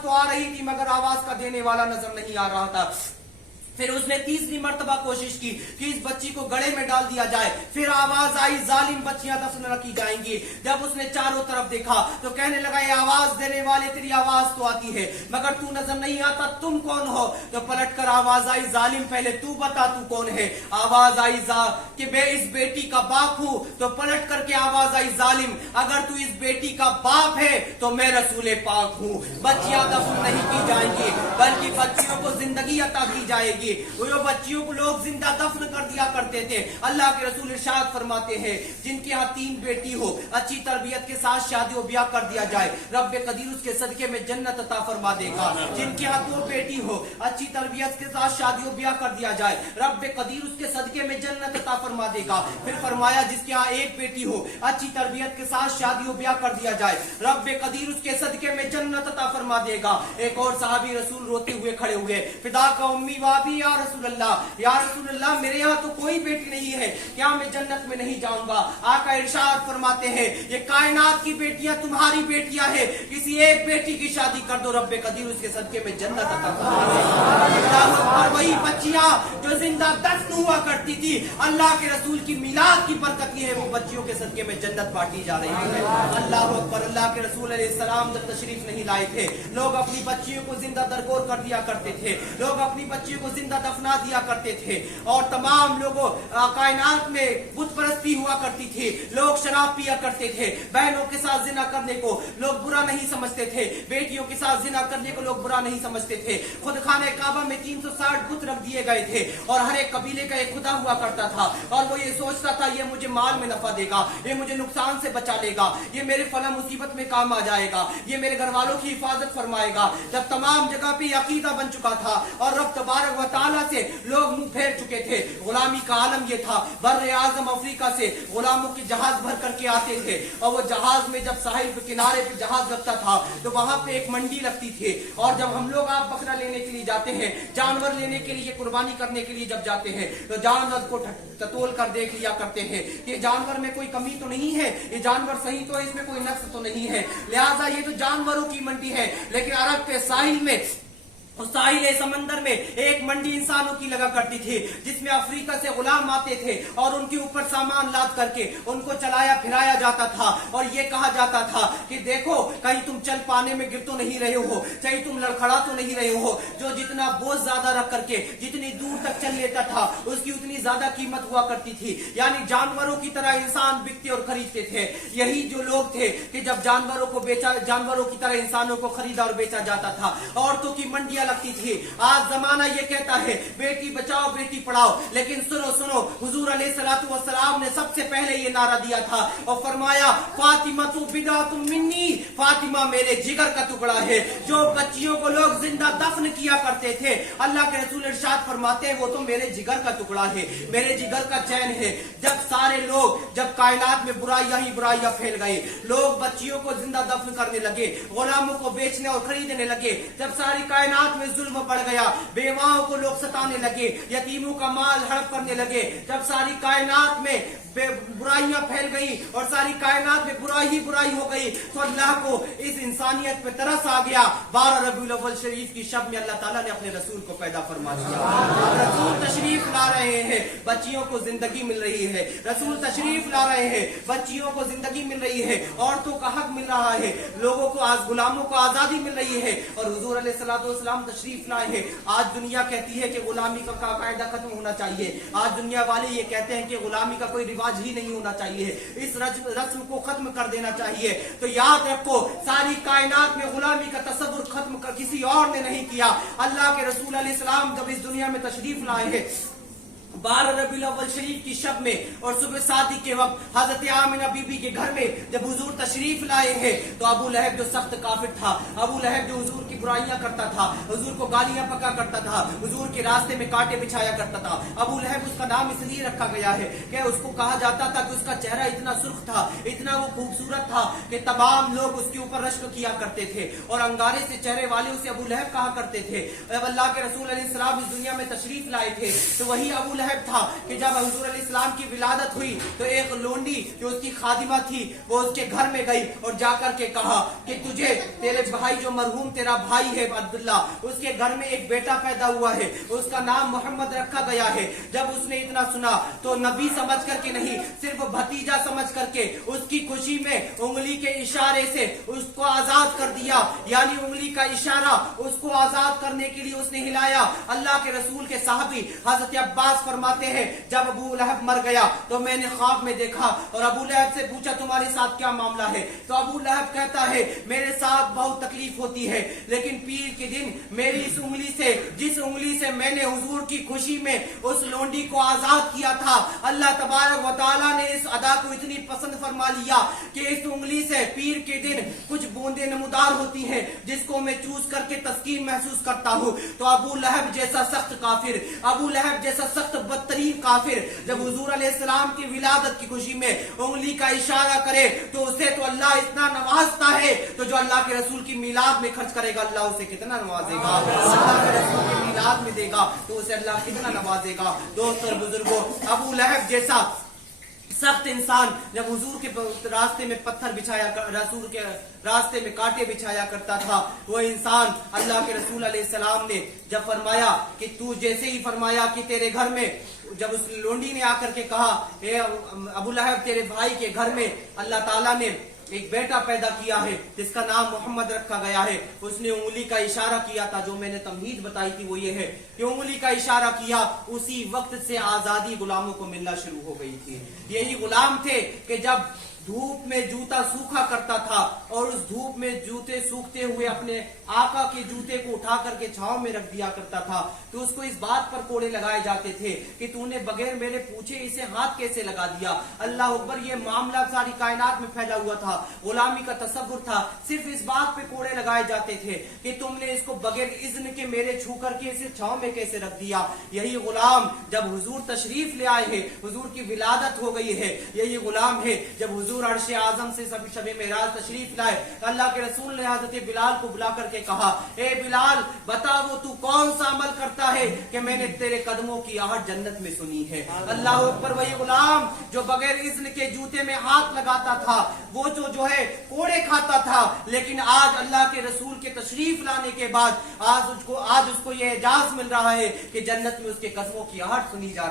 आवाज तो आ रही थी मगर आवाज का देने वाला नजर नहीं आ रहा था। फिर उसने तीसरी मर्तबा कोशिश की कि इस बच्ची को गड़े में डाल दिया जाए। फिर आवाज आई जालिम बच्चियां दफन न की जाएंगी। जब उसने चारों तरफ देखा तो कहने लगा ये आवाज देने वाले तेरी आवाज तो आती है मगर तू नजर नहीं आता, तुम कौन हो? तो पलट कर आवाज आई जालिम पहले तू बता तू कौन है। आवाज आई कि मैं इस बेटी का बाप हूं। तो पलट करके आवाज आई जालिम अगर तू इस बेटी का बाप है तो मैं रसूल पाक हूं। बच्चियां दफन नहीं की जाएंगी बल्कि बच्चियों को जिंदगी अता की जाएगी। वो बच्चियों को लोग जिंदा दफन कर दिया करते थे। अल्लाह के रसूल इरशाद फरमाते हैं जिनके यहाँ 3 बेटी हो अच्छी तरबियत के साथ शादी और ब्याह कर दिया जाए रब कदीर उसके सदके में जन्नत अता फरमा देगा। जिनके यहाँ 2 बेटी हो अच्छी तरबियत के साथ शादी और ब्याह कर दिया जाए रब कदीर उसके सदके में जन्नत अता फरमा देगा। फिर फरमाया जिसके यहाँ 1 बेटी हो अच्छी तरबियत के साथ शादी और ब्याह कर दिया जाए रब कदीर उसके सदके में जन्नत अता फरमा देगा। एक और सहाबी रसूल रोते हुए खड़े हुए फिदा का उम्मी वाबी या रसूल अल्लाह मेरे यहाँ तो कोई बेटी नहीं है, क्या मैं जन्नत में नहीं जाऊंगा? आका इरशाद फरमाते हैं ये कायनात की बेटियां तुम्हारी बेटियां हैं, किसी एक बेटी की शादी कर दो रब्बे कदीर उसके सदके में जन्नत अता फरमाएगा। और वही बच्चियां जो जिंदा दफन हुआ करती थी अल्लाह के रसूल की मिलाद की बरकत ये है वो बच्चियों के सदके में जन्नत बांटी जा रही है। अल्लाह अकबर। अल्लाह के रसूल अलैहिस्सलाम जब तशरीफ नहीं लाए थे लोग अपनी बच्चियों को जिंदा दरगोर कर दिया करते थे, लोग अपनी बच्चियों को जिंदा दफना दिया करते थे और तमाम लोगों कायनात में बुत परस्ती हुआ करती थी। लोग शराब पिया करते थे, बहनों के साथ जिना करने को लोग बुरा नहीं समझते थे, बेटियों के साथ जिना करने को लोग बुरा नहीं समझते थे। खुद खाने काबा में 360 बुत रख दिए गए थे और हर एक कबीले का एक खुदा हुआ करता था और वो ये सोचता था ये मुझे माल में नफा देगा, ये मुझे नुकसान से बचा लेगा, ये मेरे फला मुसीबत में काम आ जाएगा, ये मेरे घर वालों की हिफाजत फरमाएगा। जब तमाम जगह पे अकीदा बन चुका था और रब तबारक व तआला से लोग मुंह फेर चुके थे, गुलामी का आलम ये था बर्रे आजम अफ्रीका से गुलामों के जहाज भर करके आते थे और वो जहाज में जब साहिल पे किनारे पे जहाज लगता था तो वहां पे एक मंडी लगती थी और जब हम लोग आप बकरा लेने के लिए जाते हैं, जानवर लेने के लिए, कुर्बानी करने के लिए जब जाते हैं तो जानवर को ततोल कर देख लिया करते हैं कि जानवर में कोई कमी तो नहीं है, ये जानवर सही तो है, इसमें कोई नक्स तो नहीं है, लिहाजा ये तो जानवरों की मंडी है। लेकिन अरब के साहिल में साहिल समंदर में एक मंडी इंसानों की लगा करती थी जिसमें अफ्रीका से गुलाम आते थे और उनके ऊपर सामान लाद करके उनको चलाया फिराया जाता था और ये कहा जाता था कि देखो कहीं तुम चल पाने में गिर तो नहीं रहे हो, कहीं तुम लड़खड़ा तो नहीं रहे हो। जो जितना बोझ ज्यादा रख करके जितनी दूर तक चल लेता था उसकी उतनी ज्यादा कीमत हुआ करती थी। यानी जानवरों की तरह इंसान बिकते और खरीदते थे। यही जो लोग थे कि जब जानवरों को बेचा, जानवरों की तरह इंसानों को खरीदा और बेचा जाता था। औरतों की मंडियां लगती थी। आज जमाना ये कहता है बेटी बचाओ बेटी पढ़ाओ, लेकिन सुनो सुनो हुजूर अलैहिस्सलातु वस्सलाम ने सबसे पहले ये नारा दिया था और फरमाया फातिमा तू बिदातुम मिन्नी, फातिमा मेरे जिगर का टुकड़ा है। जो बच्चियों को लोग जिंदा दफन किया करते थे अल्लाह के रसूल इरशाद फरमाते हैं वो तो मेरे जिगर का टुकड़ा है, मेरे जिगर का चैन है। जब सारे लोग, जब कायनात में बुराइयां ही बुराइयां फैल गई, लोग बच्चियों को जिंदा दफन करने लगे, गुलामों को बेचने और खरीदने लगे, जब सारी कायनात में जुल्म बढ़ गया, बेवाओं को लोग सताने लगे, यतीमों का माल हड़प करने लगे, जब सारी कायनात में बुराइयां फैल गई और सारी कायनात में बुराई ही बुराई हो गई तो अल्लाह को इस इंसानियत पे तरस आ गया। 12 रबीउल अव्वल शरीफ की शब में अल्लाह ताला ने अपने रसूल को पैदा फरमा दिया। रसूल तशरीफ ला रहे हैं, बच्चियों को जिंदगी मिल रही है। रसूल तशरीफ ला रहे हैं, बच्चियों को जिंदगी मिल रही है, औरतों का हक मिल रहा है, लोगों को आज गुलामों को आजादी मिल रही है और हुजूर अलैहिस्सलातु वस्सलाम तशरीफ लाए हैं। आज दुनिया कहती है कि गुलामी का कायदा खत्म होना चाहिए। आज दुनिया वाले ये कहते हैं कि गुलामी का कोई रिवाज ही नहीं होना चाहिए, इस रस्म को खत्म कर देना चाहिए। तो याद रखो सारी कायनात में गुलामी का तसव्वुर खत्म कर किसी और ने नहीं किया। अल्लाह के रसूल अलैहिस्सलाम जब इस दुनिया में तशरीफ लाए हैं 12 रबीउल अव्वल शरीफ की शब में और सुबह शादी के वक्त हजरत आमिना बीबी के घर में जब हुजूर तशरीफ लाए हैं तो अबू लहब जो सख्त काफिर था, अबू लहब जो हुजूर की बुराइयां करता था, हुजूर को गालियां पका करता था, हुजूर के रास्ते में कांटे बिछाया करता था, अबू लहब उसका नाम इसलिए रखा गया है कि उसको कहा जाता था कि उसका चेहरा इतना सुर्ख था, इतना वो खूबसूरत था कि तमाम लोग उसके ऊपर रश्क किया करते थे और अंगारे से चेहरे वाले उसे अबू लहब कहा करते थे। जब अल्लाह के रसूल अलैहिस्सलाम इस दुनिया में तशरीफ लाए थे तो वही अबू लहब था कि जब हुजूर अलैहिस्सलाम की विलादत हुई तो एक लोंडी जो उसकी खादिमा थी वो उसके घर में गई और जाकर के कहा कि तुझे तेरे भाई जो मरहूम तेरा भाई है अब्दुल्ला, उसके घर में एक बेटा पैदा हुआ है, उसका नाम मोहम्मद रखा गया है। जब उसने इतना सुना तो नबी समझ करके नहीं, सिर्फ भतीजा समझ करके उसकी खुशी में उंगली के इशारे से उसको आजाद कर दिया, यानी उंगली का इशारा उसको आजाद करने के लिए उसने हिलाया। अल्लाह के रसूल के साहबी हजरत अब्बास फरमाते हैं जब अबू लहब मर गया तो मैंने ख्वाब में देखा और अबू लहब से पूछा तुम्हारे साथ क्या मामला है, तो अबू लहब कहता है मेरे साथ बहुत तकलीफ होती है, लेकिन पीर के दिन मेरी इस उंगली से, जिस उंगली से मैंने हुजूर की खुशी में उस लोंडी को आजाद किया था, अल्लाह तबारक व तआला ने इस अदा को इतनी पसंद फरमा लिया कि इस उंगली से पीर के दिन कुछ बूंदे नमूदार होती हैं जिसको मैं चूस करके तस्कीन महसूस करता हूँ। तो अबू लहब जैसा सख्त काफिर, अबू लहब जैसा सख्त बदतरीन काफिर जब हुजूर अलैहिस्सलाम की विलादत की खुशी में उंगली का इशारा करे तो उसे तो अल्लाह इतना नवाजता है, तो जो अल्लाह के रसूल की मिलाद में खर्च करेगा अल्लाह उसे कितना नवाजेगा, अल्लाह के रसूल की मिलाद में देगा तो उसे अल्लाह कितना नवाजेगा। दोस्तों और बुजुर्गों, अबू लहब जैसा सख्त इंसान जब हुजूर के रास्ते में पत्थर बिछाया, रसूल के रास्ते में कांटे बिछाया करता था, वो इंसान अल्लाह के रसूल अलैहिस्सलाम ने जब फरमाया कि तू जैसे ही फरमाया कि तेरे घर में, जब उस लोंडी ने आकर के कहा ए अबू लहब तेरे भाई के घर में अल्लाह ताला ने एक बेटा पैदा किया है जिसका नाम मोहम्मद रखा गया है, उसने उंगली का इशारा किया था, जो मैंने तमहीद बताई थी वो ये है कि उंगली का इशारा किया, उसी वक्त से आजादी गुलामों को मिलना शुरू हो गई थी। यही गुलाम थे कि जब धूप में जूता सूखा करता था और उस धूप में जूते सूखते हुए अपने आका के जूते को उठा करके छांव में रख दिया करता था, तो उसको इस बात पर कोड़े लगाए जाते थे कि तूने बगैर मेरे पूछे इसे हाथ कैसे लगा दिया। अल्लाह अकबर, ये मामला सारी कायनात में फैला हुआ था, गुलामी का तसव्वुर था, सिर्फ इस बात पे कोड़े लगाए जाते थे कि तुमने इसको बगैर इज्न के मेरे छू करके इसे छांव में कैसे रख दिया। यही गुलाम जब हुजूर तशरीफ ले आए हैं, हुजूर की विलादत हो गई है, यही गुलाम है जब हुजूर अर्श आजम से सभी शब मेराज तशरीफ लाए, अल्लाह के रसूल ने हजरत बिलाल को बुला करके कहा ए बिलाल बता वो तू कौन सा अमल करता है कि मैंने तेरे कदमों की आहट जन्नत में सुनी है। अल्लाह अकबर, वही गुलाम जो बगैर इज्न के जूते में हाथ लगाता था, वो जो है कोड़े खाता था, लेकिन आज अल्लाह के रसूल के तशरीफ लाने के बाद आज उसको ये एजाज मिल रहा है कि जन्नत में उसके कदमों की आहट सुनी जा